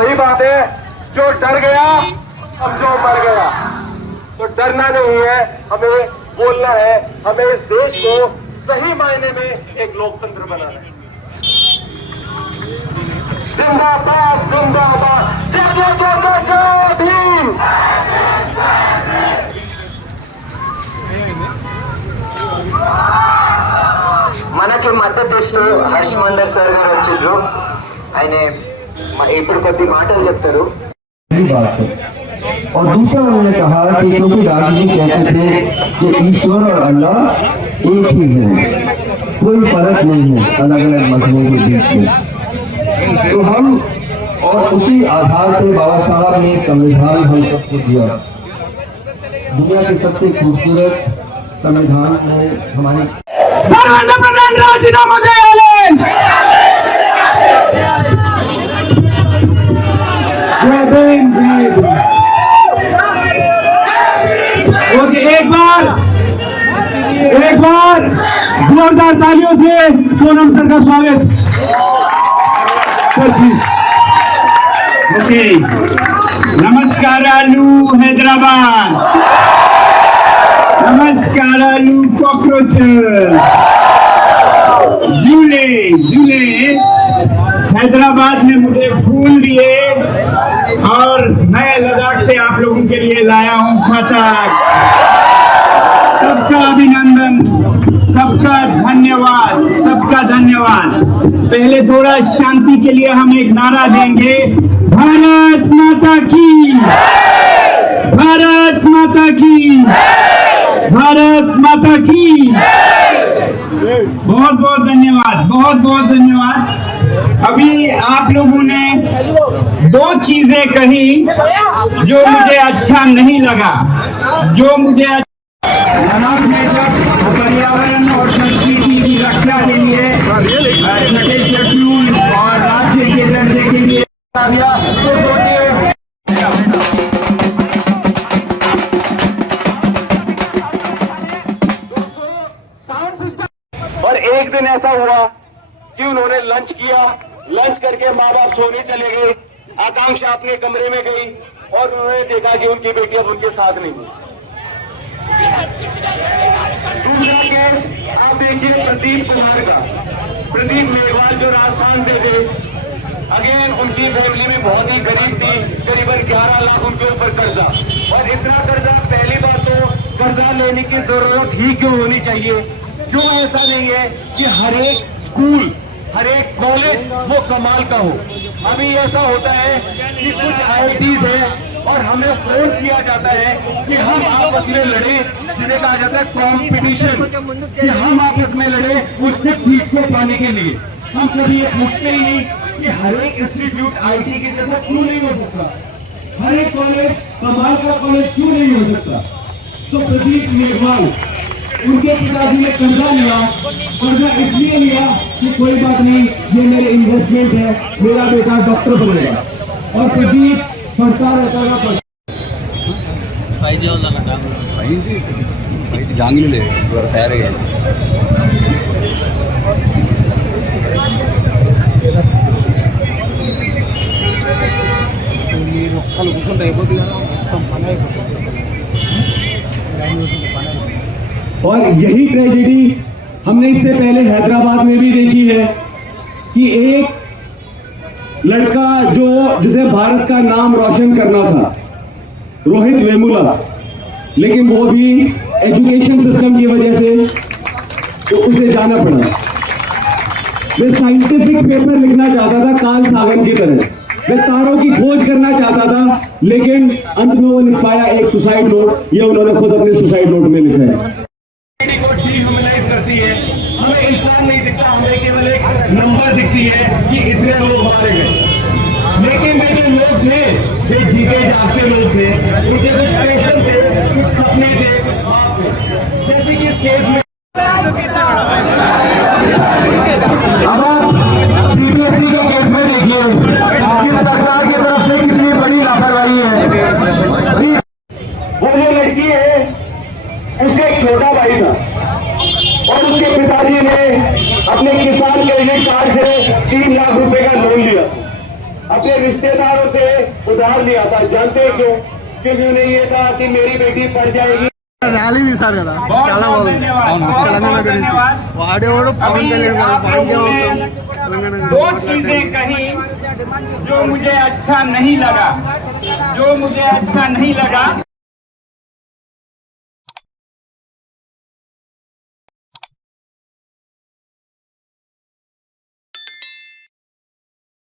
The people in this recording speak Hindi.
वही बात है, जो डर गया अब जो मर गया। तो डरना नहीं है, हमें बोलना है, हमें इस देश को सही मायने में एक लोकतंत्र बनाना है। जिंदाबाद जिंदाबाद, जय जय जय जय जय भीम। మనకి మద్దతిస్తూ హర్షమందర్ సార్ గారు వచ్చిండ్రు. ఆయన ఇప్పుడు కొద్ది మాటలు చెప్తారు. और दूसरा उन्होंने कहा कि क्योंकि गांधी जी कहते थे कि ईश्वर और अल्लाह एक ही है, कोई फर्क नहीं है अलग अलग मजहबों के बीच में। तो हम और उसी आधार पे बाबा साहब ने संविधान हम सबको दिया। दुनिया के सबसे खूबसूरत संविधान में हमारी प्रधान राजीनामा చేయాలి। ओके, एक बार जोरदार तालियों से सोनम सर का स्वागत। ओके, नमस्कारालू हैदराबाद, नमस्कारालू कॉकरोच, झूले झूले हैदराबाद ने मुझे फूल दिए और मैं लद्दाख से आप लोगों के लिए लाया हूं खतक। सबका अभिनंदन, सबका धन्यवाद, सबका धन्यवाद। पहले थोड़ा शांति के लिए हम एक नारा देंगे, भारत माता की, भारत माता की, भारत माता की। बहुत बहुत धन्यवाद, बहुत बहुत धन्यवाद। अभी आप लोगों ने दो चीजें कही जो मुझे अच्छा नहीं लगा, जो मुझे लद्दाख में जब पर्यावरण और संस्कृति की रक्षा के लिए और राज्य के दर्जे के लिए और एक दिन ऐसा हुआ कि उन्होंने लंच किया, लंच करके माँ बाप सोने चले गए, आकांक्षा अपने कमरे में गई और उन्होंने देखा कि उनकी बेटी अब उनके साथ नहीं है। दूसरा केस आप देखिए प्रदीप कुमार का, प्रदीप मेघवाल जो राजस्थान से थे। अगेन उनकी फैमिली भी बहुत ही गरीब थी, करीबन 11 लाख उनके ऊपर कर्जा। और इतना कर्जा, पहली बार तो कर्जा लेने की जरूरत ही क्यों होनी चाहिए? क्यों ऐसा नहीं है कि हर एक स्कूल, हर एक कॉलेज वो कमाल का हो? अभी ऐसा होता है कि कुछ IITs है और हमें फोर्स किया जाता है कि हम आपस में लड़े, जिसे कहा जाता है कंपटीशन, कि हम आपस में लड़े कुछ चीज को पाने के लिए। हम कभी ये पूछते ही नहीं कि हर एक इंस्टीट्यूट IT की जैसा क्यों नहीं हो सकता, हर एक कॉलेज कमाल का कॉलेज क्यों नहीं हो सकता? तो प्रदीप मेघवाल, उनके पिताजी ने कर्जा लिया, कर्जा इसलिए लिया कि कोई बात नहीं, ये मेरे इन्वेस्टमेंट है, मेरा बेटा डॉक्टर बनेगा। और प्रदीप पढ़ता रहता था। और यही ट्रेजेडी हमने इससे पहले हैदराबाद में भी देखी है कि एक लड़का जिसे भारत का नाम रोशन करना था, रोहित वेमुला, लेकिन वो भी एजुकेशन सिस्टम की वजह से तो उसे जाना पड़ा। वे साइंटिफिक पेपर लिखना चाहता था कार्ल सागन की तरह, वे तारों की खोज करना चाहता था, लेकिन अंत में वो लिख पाया एक सुसाइड नोट। ये उन्होंने खुद अपने सुसाइड नोट में लिखा है। करती है, हमें इंसान नहीं दिखता, हमें केवल एक नंबर दिखती है कि इतने लोग मारे गए। लेकिन वे जो लोग थे, वे जीते जागते लोग थे, उनके कुछ पैशन थे, कुछ सपने थे, कुछ ख्वाब थे। जैसे कि इस केस में अब CBSE के केस में देखिए कि सरकार की तरफ से कितनी बड़ी लापरवाही है। वो जो लड़की है, उसका एक छोटा भाई था और उसके पिताजी ने अपने किसान क्रेडिट कार्ड से 3 लाख रुपए का लोन लिया। अब अपने रिश्तेदारों से उधार लिया था। जानते हैं क्यों? क्योंकि उन्हें ये था कि मेरी बेटी पढ़ जाएगी। ర్యాలీ తీశారు కదా చాలా బాగుంది తెలంగాణ గురించి వాడేవాడు పవన్ కళ్యాణ్ గారు తెలంగాణ दो चीजें कही जो मुझे अच्छा नहीं लगा,